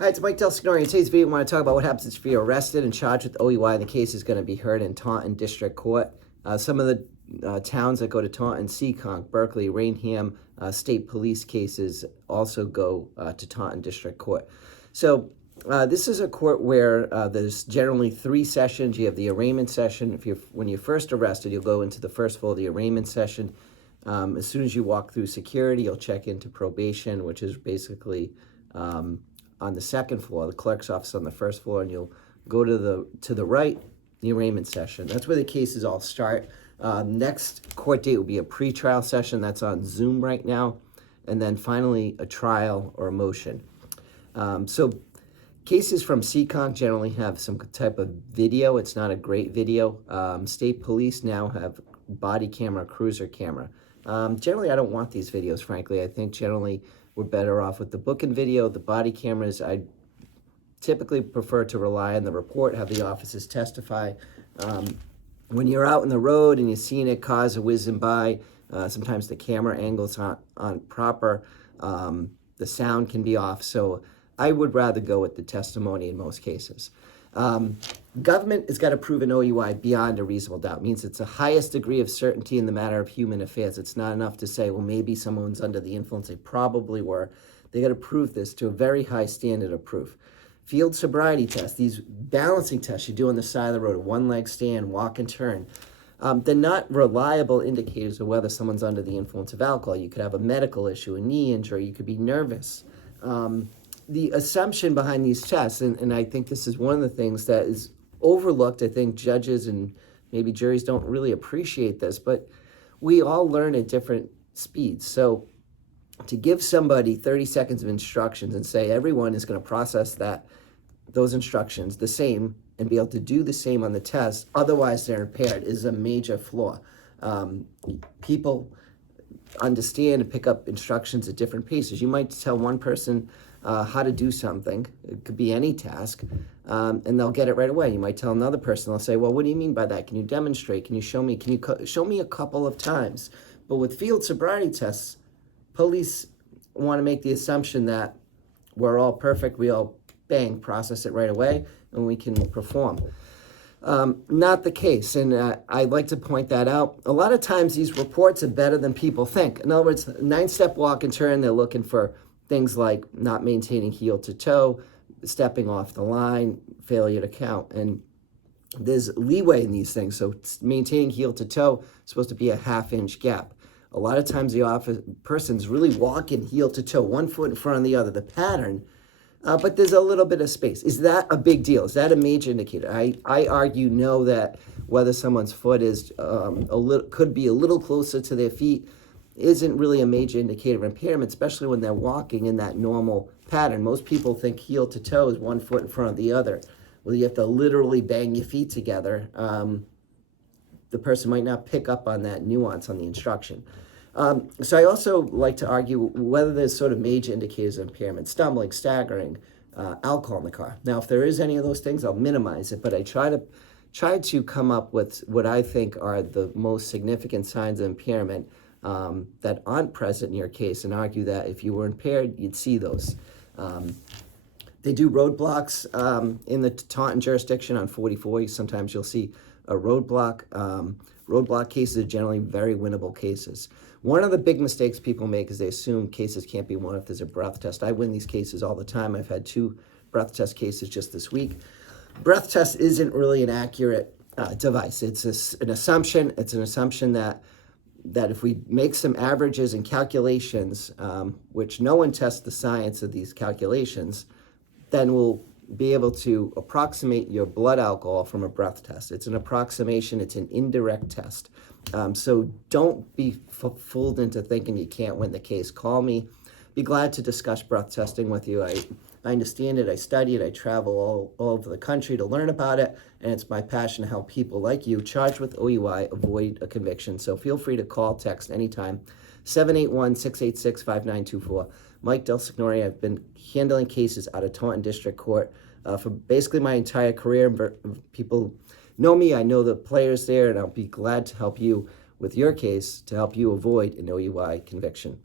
Hi, it's Mike DelSignore. In today's video, I want to talk about what happens if you're arrested and charged with OUI. The case is going to be heard in Taunton District Court. Some of the towns that go to Taunton, Seekonk, Berkeley, Rainham, state police cases also go to Taunton District Court. So this is a court where there's generally 3 sessions. You have the arraignment session. When you're first arrested, you'll go into the first floor of the arraignment session. As soon as you walk through security, you'll check into probation, which is basically on the second floor, the clerk's office on the first floor, and you'll go to the right, the arraignment session. That's where the cases all start. Next court date will be a pre-trial session. That's on Zoom right now. And then finally, a trial or a motion. So cases from Seekonk generally have some type of video. It's not a great video. State police now have body camera, cruiser camera. Generally, I don't want these videos, frankly. I think generally we're better off with the book and video. The body cameras, I typically prefer to rely on the report, have the officers testify. When you're out in the road and you're seeing it, cars are whizzing by, sometimes the camera angles aren't proper, the sound can be off, so I would rather go with the testimony in most cases. Government has got to prove an OUI beyond a reasonable doubt. It means it's the highest degree of certainty in the matter of human affairs. It's not enough to say, well, maybe someone's under the influence. They probably were. They got to prove this to a very high standard of proof. Field sobriety tests, these balancing tests you do on the side of the road, a one-leg stand, walk and turn, they're not reliable indicators of whether someone's under the influence of alcohol. You could have a medical issue, a knee injury, you could be nervous. The assumption behind these tests, and I think this is one of the things that is overlooked. I think judges and maybe juries don't really appreciate this, but we all learn at different speeds. So to give somebody 30 seconds of instructions and say everyone is going to process those instructions the same and be able to do the same on the test, otherwise they're impaired, is a major flaw. People understand and pick up instructions at different paces. You might tell one person how to do something, it could be any task, and they'll get it right away. You might tell another person, they'll say, well, what do you mean by that? Can you demonstrate? Can you show me? Can you show me a couple of times? But with field sobriety tests, police want to make the assumption that we're all perfect, we all bang, process it right away, and we can perform. Not the case, and I'd like to point that out. A lot of times these reports are better than people think. In other words, 9-step walk and turn, they're looking for things like not maintaining heel to toe, stepping off the line, failure to count. And there's leeway in these things. So maintaining heel to toe is supposed to be a half-inch gap. A lot of times the person's really walking heel to toe, one foot in front of the other, the pattern, but there's a little bit of space. Is that a big deal? Is that a major indicator? I argue no, that whether someone's foot is could be a little closer to their feet isn't really a major indicator of impairment, especially when they're walking in that normal pattern. Most people think heel to toe is one foot in front of the other. Well, you have to literally bang your feet together. The person might not pick up on that nuance on the instruction. So I also like to argue whether there's sort of major indicators of impairment, stumbling, staggering, alcohol in the car. Now, if there is any of those things, I'll minimize it, but I try to come up with what I think are the most significant signs of impairment that aren't present in your case, and argue that if you were impaired, you'd see those. They do roadblocks in the Taunton jurisdiction on 44. Sometimes you'll see a roadblock. Roadblock cases are generally very winnable cases. One of the big mistakes people make is they assume cases can't be won if there's a breath test. I win these cases all the time. I've had 2 breath test cases just this week. Breath test isn't really an accurate device. It's an assumption. It's an assumption that if we make some averages and calculations, which no one tests the science of these calculations, then we'll be able to approximate your blood alcohol from a breath test. It's an approximation, it's an indirect test. So don't be fooled into thinking you can't win the case. Call me. Be glad to discuss breath testing with you. I understand it, I study it, I travel all over the country to learn about it, and it's my passion to help people like you charged with OUI avoid a conviction. So feel free to call, text anytime, 781-686-5924. Mike DelSignore. I've been handling cases out of Taunton District Court for basically my entire career. People know me, I know the players there, and I'll be glad to help you with your case to help you avoid an OUI conviction.